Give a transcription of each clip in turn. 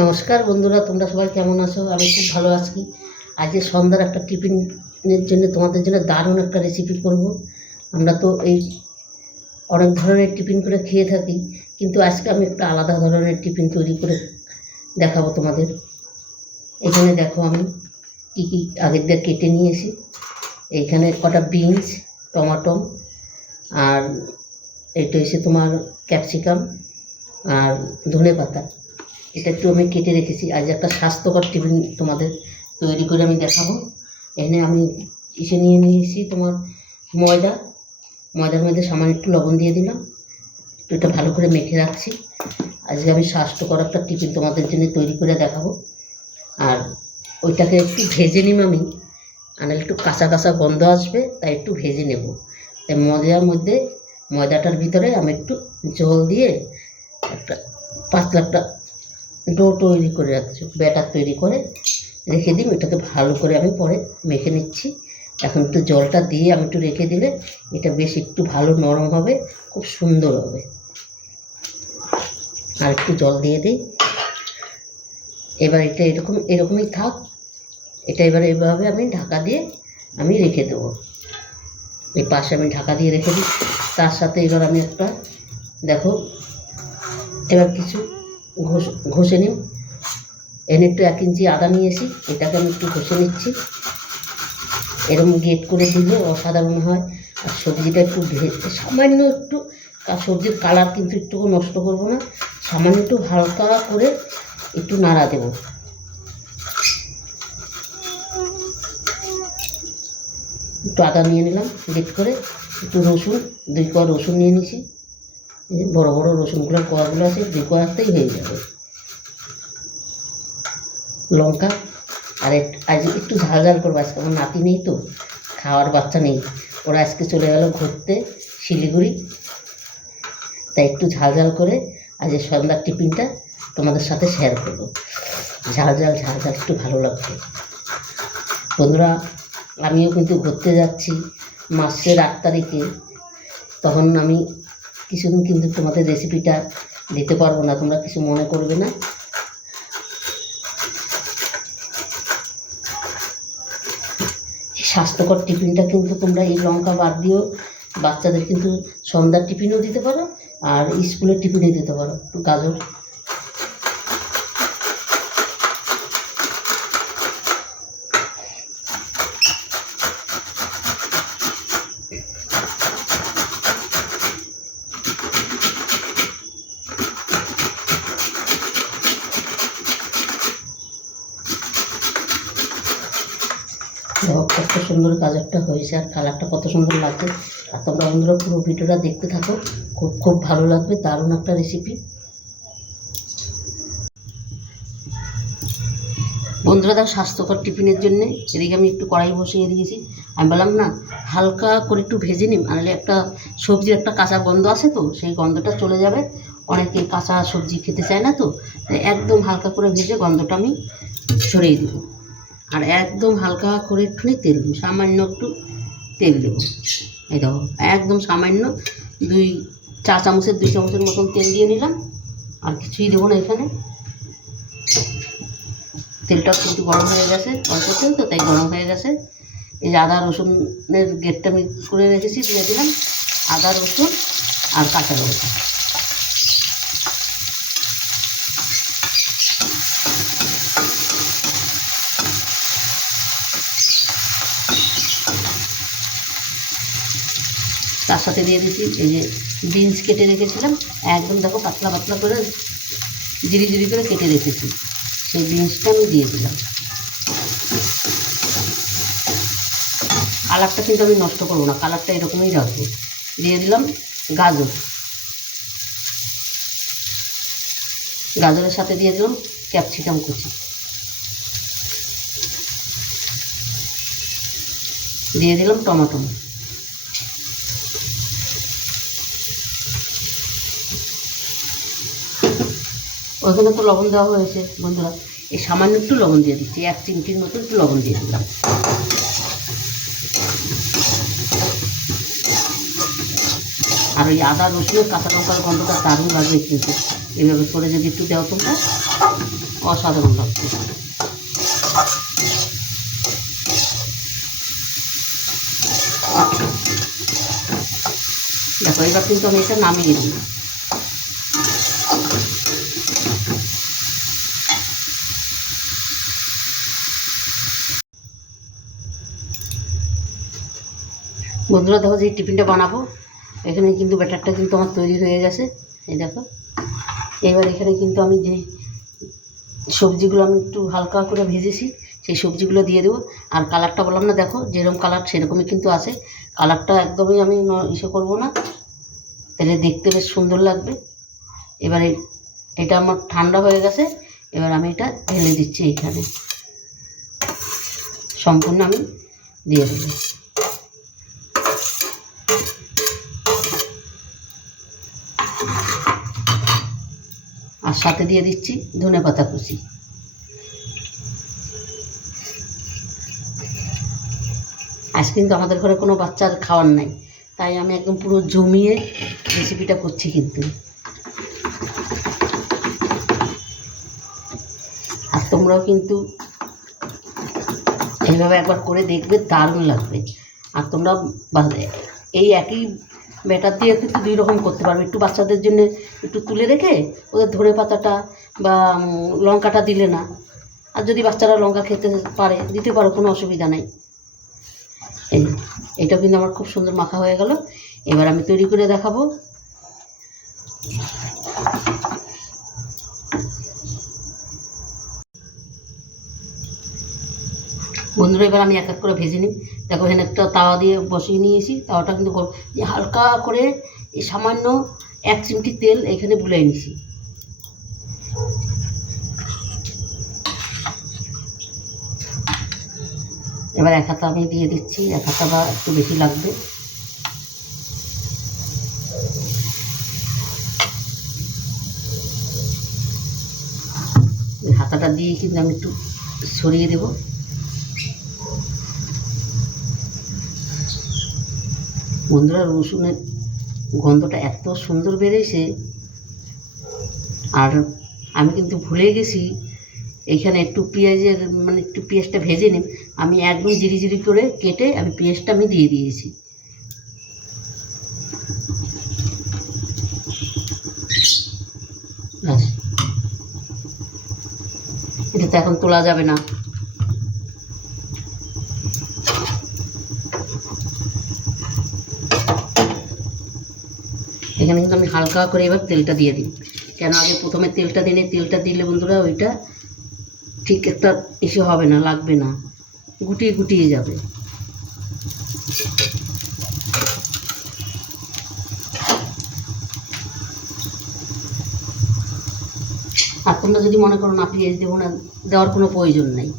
নমস্কার বন্ধুরা, তোমরা সবাই কেমন আছো? আমি খুব ভালো আছি। আজকে সন্ধ্যার একটা টিফিনের জন্য তোমাদের জন্য দারুণ একটা রেসিপি করব। আমরা তো এই অনেক ধরনের টিফিন করে খেয়ে থাকি, কিন্তু আজকে আমি একটা আলাদা ধরনের টিফিন তৈরি করে দেখাবো তোমাদের। এখানে দেখো আমি কী কী আগের দিয়ে কেটে নিয়েছি। এইখানে কটা বিনস, টমাটো, আর এটা হচ্ছে তোমার ক্যাপসিকাম আর ধনে পাতা। এটা একটু আমি কেটে রেখেছি। আজ একটা স্বাস্থ্যকর টিফিন তোমাদের তৈরি করে আমি দেখাবো। এখানে আমি নিয়ে নিয়েছি তোমার ময়দার মধ্যে সামান্য একটু লবণ দিয়ে দিলাম, একটু এটা ভালো করে মেখে রাখছি। আজকে আমি স্বাস্থ্যকর একটা টিফিন তোমাদের জন্য তৈরি করে দেখাবো। আর ওইটাকে একটু ভেজে নিম আমি, আনালে একটু কাঁচা কাঁচা গন্ধ আসবে, তাই একটু ভেজে নেব। তাই ময়দাটার ভিতরে আমি একটু জল দিয়ে একটা পাতলা একটা ডো তৈরি করে রাখছি, ব্যাটার তৈরি করে রেখে দিই। এটাকে ভালো করে আমি পরে মেখে নিচ্ছি। এখন একটু জলটা দিয়ে আমি একটু রেখে দিলে এটা বেশ একটু ভালো নরম হবে, খুব সুন্দর হবে। আর একটু জল দিয়ে দিই। এবার এটা এরকমই থাক। এটা এবার এভাবে আমি ঢাকা দিয়ে আমি রেখে দেবো। এই পাশে আমি ঢাকা দিয়ে রেখে দিই। তার সাথে এবার আমি একটা দেখো, এবার কিছু ঘষে নিই। এনে একটু 1 ইঞ্চি আদা নিয়েছি, এটাকে আমি একটু ঘষে নিচ্ছি। এরকম গেট করে দিলে অসাধারণ হয়। আর সবজিটা একটু সামান্য একটু, সবজির কালার কিন্তু একটুকু নষ্ট করবো না, সামান্য একটু হালকা করে একটু নাড়া দেবো। একটু আদা নিয়ে নিলাম গেট করে, একটু রসুন, 2 কোয়া রসুন নিয়ে নিয়েছি। বড় বড় রসুনগুলোর কোয়াগুলো আছে, 2 কোয়াতেই হয়ে যাবে। লঙ্কা, আর আজ একটু ঝাল ঝাল করবো। আজকে আমার নাতি নেই তো, খাওয়ার বাচ্চা নেই, ওরা আজকে চলে গেল ঘুরতে শিলিগুড়ি, তাই একটু ঝাল ঝাল করে আজ সন্ধ্যার টিফিনটা তোমাদের সাথে শেয়ার করবো। ঝাল ঝাল একটু ভালো লাগবে। বন্ধুরা, আমিও কিন্তু ঘুরতে যাচ্ছি মাসের 8 তারিখে, তখন আমি কিছুদিন কিন্তু তোমাদের রেসিপিটা দিতে পারবো না, তোমরা কিছু মনে করবে না। স্বাস্থ্যকর টিফিনটা কিন্তু তোমরা এই লঙ্কা বাদ দিয়েও বাচ্চাদের কিন্তু সন্ধ্যার টিফিনও দিতে পারো, আর স্কুলের টিফিনও দিতে পারো। একটু গাজর, দেখো কত সুন্দর গাজরটা হয়েছে, আর কালারটা কত সুন্দর লাগছে। আর তোমরা বন্ধুরা পুরো ভিডিওটা দেখতে থাকো, খুব ভালো লাগবে, দারুণ একটা রেসিপি। বন্ধুরা দেখো, স্বাস্থ্যকর টিফিনের জন্যে এদিকে আমি একটু কড়াই বসিয়ে দিয়েছি। আমি বললাম না, হালকা করে একটু ভেজে নিই, নাহলে একটা সবজির একটা কাঁচা গন্ধ আছে, তো সেই গন্ধটা চলে যাবে। অনেকে কাঁচা সবজি খেতে চায় না, তো একদম হালকা করে ভেজে গন্ধটা আমি সরিয়ে দেবো। আর একদম হালকা করে একটুখানি তেল দেবো, সামান্য একটু তেল দেবো। এই দেখো, একদম সামান্য 2 চা চামচের 2 চামচের মতন তেল দিয়ে নিলাম, আর কিছুই দেবো না এখানে। তেলটা কিন্তু গরম হয়ে গেছে, অল্প তেল তো তাই গরম হয়ে গেছে। এই যে আদা রসুনের গেটটা আমি করে রেখেছি, দিয়ে দিলাম আদা রসুন আর কাঁচা লঙ্কা। তার সাথে দিয়ে দিচ্ছি এই যে বিনস কেটে রেখেছিলাম, একদম দেখো পাতলা পাতলা করে জিরি করে কেটে রেখেছি, সেই বিনসটা আমি দিয়ে দিলাম। কালারটা কিন্তু আমি নষ্ট করবো না, কালারটা এরকমই রাখবো। দিয়ে দিলাম গাজরের সাথে দিয়ে দিলাম ক্যাপসিকাম কুচি, দিয়ে দিলাম টমেটো। ওইখানে তো লবণ দেওয়া হয়েছে বন্ধুরা, এই সামান্য একটু লবণ দিয়ে দিচ্ছি, 1 চিমটির মতো একটু লবণ দিয়ে দিলাম। আর ওই আদা রসুনের কাঁচা লঙ্কার গন্ধটা দারুণ লাগবে কিন্তু। এইভাবে করে যদি একটু দাও তোমরা, অসাধারণ লাগবে। দেখো এবার কিন্তু আমি এটা নামিয়ে দিই। বন্ধুরা দেখো যে টিফিনটা বানাবো, এখানে কিন্তু ব্যাটারটা কিন্তু আমার তৈরি হয়ে গেছে। এই দেখো, এবার এখানে কিন্তু আমি যে সবজিগুলো আমি একটু হালকা করে ভেজেছি সেই সবজিগুলো দিয়ে দেবো। আর কালারটা বললাম না, দেখো যেরকম কালার সেরকমই কিন্তু আছে। কালারটা একদমই আমি ইসে করবো না, তাহলে দেখতে বেশ সুন্দর লাগবে। এবারে এটা আমার ঠান্ডা হয়ে গেছে, এবার আমি এটা ঢেলে দিচ্ছি এইখানে, সম্পূর্ণ আমি দিয়ে দেবো। আর সাথে দিয়ে দিচ্ছি ধনেপাতা কুচি। আজ কিন্তু আমাদের ঘরে কোনো বাচ্চার খাওয়ার নাই, তাই আমি একদম পুরো জমিয়ে রেসিপিটা করছি। কিন্তু আর তোমরাও কিন্তু এইভাবে একবার করে দেখবে, দারুণ লাগবে। আর তোমরা এই একই ব্যাটার দিয়ে কিন্তু দুই রকম করতে পারবে। একটু বাচ্চাদের জন্য একটু তুলে রেখে ওদের ধনেপাতাটা বা লঙ্কাটা দিলে না, আর যদি বাচ্চারা লঙ্কা খেতে পারে দিতে পারো, কোনো অসুবিধা নেই। এটা কিন্তু আমার খুব সুন্দর মাখা হয়ে গেল। এবার আমি তৈরি করে দেখাবো। বন্ধুরা এবার আমি এক এক করে ভেজে নিই। দেখো এখানে একটা তাওয়া দিয়ে বসিয়ে নিয়েছি, তাওয়াটা কিন্তু হালকা করে এই সামান্য 1 চিমটি তেল এখানে বুলিয়ে নিয়েছি। এবার এক হাতা আমি দিয়ে দিচ্ছি, এক হাতা বা একটু বেশি লাগবে। এই হাতাটা দিয়ে কিন্তু আমি একটু ছড়িয়ে দেব। বন্ধুরা রসুনের গন্ধটা এত সুন্দর বেরিয়েছে। আর আমি কিন্তু ভুলে গেছি এইখানে একটু পেঁয়াজের একটু পেঁয়াজটা ভেজে নিই। আমি একদম জিরি জিরি করে কেটে আমি পেঁয়াজটা আমি দিয়ে দিয়েছি। এটা তো এখন তোলা যাবে না। এখানে কিন্তু আমি হালকা করে এবার তেলটা দিয়ে দিই। কেন আগে প্রথমে তেলটা দিলে, তেলটা দিলে বন্ধুরা ওইটা ঠিক একটা এসে হবে না, লাগবে না, গুটিয়ে গুটিয়ে যাবে। আর তোমরা যদি মনে করো না পেঁয়াজ দেবো না, দেওয়ার কোনো প্রয়োজন নেই।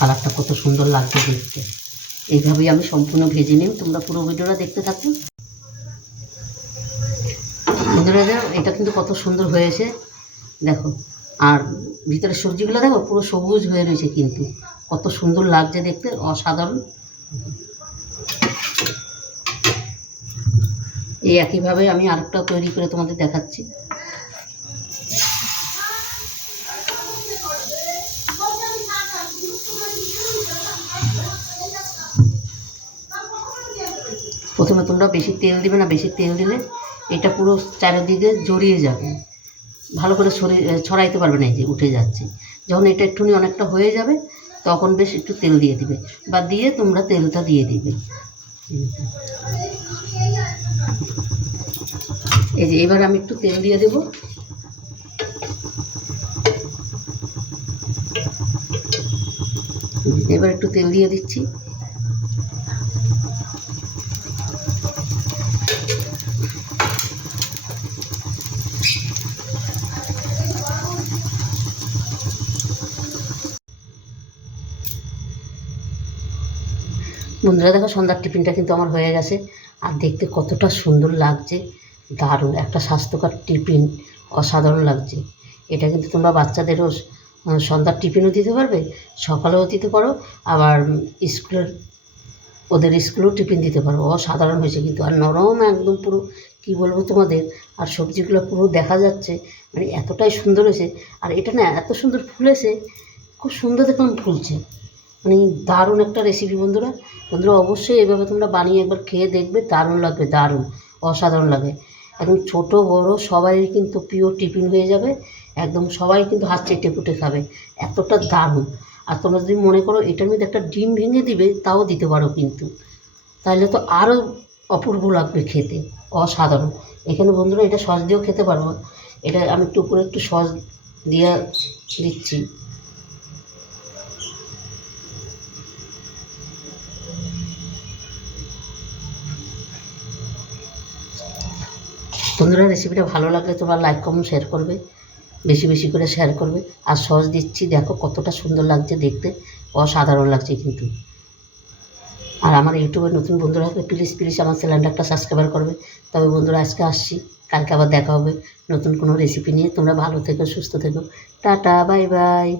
কালারটা কত সুন্দর লাগছে দেখতে। এইভাবেই আমি সম্পূর্ণ ভেজে নিই। তোমরা পুরো ভিডিওটা দেখতে থাকো। বন্ধুরা এটা কিন্তু কত সুন্দর হয়েছে দেখো। আর ভিতরে সবজিগুলো দেখো পুরো সবুজ হয়ে রয়েছে, কিন্তু কত সুন্দর লাগছে দেখতে, অসাধারণ। এই একইভাবে আমি আরেকটা তৈরি করে তোমাদের দেখাচ্ছি। প্রথমে তোমরা বেশি তেল দিবে না, বেশি তেল দিলে এটা পুরো চারিদিকে জড়িয়ে যাবে, ভালো করে ছড়াইতে পারবে না, এই যে উঠে যাচ্ছে। যখন এটা একটুখানি অনেকটা হয়ে যাবে তখন বেশ একটু তেল দিয়ে দিবে, বা দিয়ে তোমরা তেলটা দিয়ে দিবে। এই যে এবার আমি একটু তেল দিয়ে দেব। এবার একটু তেল দিয়ে দিচ্ছি। বন্ধুরা দেখো, সন্ধ্যার টিফিনটা কিন্তু আমার হয়ে গেছে, আর দেখতে কতটা সুন্দর লাগছে, দারুণ একটা স্বাস্থ্যকর টিফিন, অসাধারণ লাগছে। এটা কিন্তু তোমরা বাচ্চাদেরও সন্ধ্যার টিফিনও দিতে পারবে, সকালেও দিতে পারো, আবার ওদের স্কুলেও টিফিন দিতে পারো। অসাধারণ হয়েছে কিন্তু, আর নরম একদম পুরো, কী বলবো তোমাদের, আর সবজিগুলো পুরো দেখা যাচ্ছে, মানে এতটাই সুন্দর হয়েছে। আর এটা না এত সুন্দর ফুলেছে, খুব সুন্দর দেখলাম ফুলছে, মানে দারুণ একটা রেসিপি বন্ধুরা। বন্ধুরা অবশ্যই এভাবে তোমরা বানিয়ে একবার খেয়ে দেখবে, দারুণ লাগবে, দারুণ অসাধারণ লাগে। একদম ছোট বড় সবাই কিন্তু প্রিয় টিফিন হয়ে যাবে, একদম সবাই কিন্তু হাত চেটে পুটে খাবে, এতটা দারুণ। আর তোমরা যদি মনে করো এটার মধ্যে একটা ডিম ভেঙে দিবে, তাও দিতে পারো কিন্তু, তাহলে তো আরও অপূর্ব লাগবে খেতে, অসাধারণ। এখানে বন্ধুরা এটা সস দিয়েও খেতে পারবো, এটা আমি একটু উপরে একটু সস দিয়ে দিচ্ছি। বন্ধুরা রেসিপিটা ভালো লাগলে তোমরা লাইক কমেন্ট শেয়ার করবে, বেশি বেশি করে শেয়ার করবে। আর সস দিচ্ছি, দেখো কতটা সুন্দর লাগছে দেখতে, অসাধারণ লাগছে কিন্তু। আর আমার ইউটিউবে নতুন বন্ধুরা হলে প্লিজ প্লিজ আমার চ্যানেলটা একটা সাবস্ক্রাইব করবে। তবে বন্ধুরা আজকে আসছি, কালকে আবার দেখা হবে নতুন কোনো রেসিপি নিয়ে। তোমরা ভালো থেকো, সুস্থ থেকো, টাটা, বাই বাই।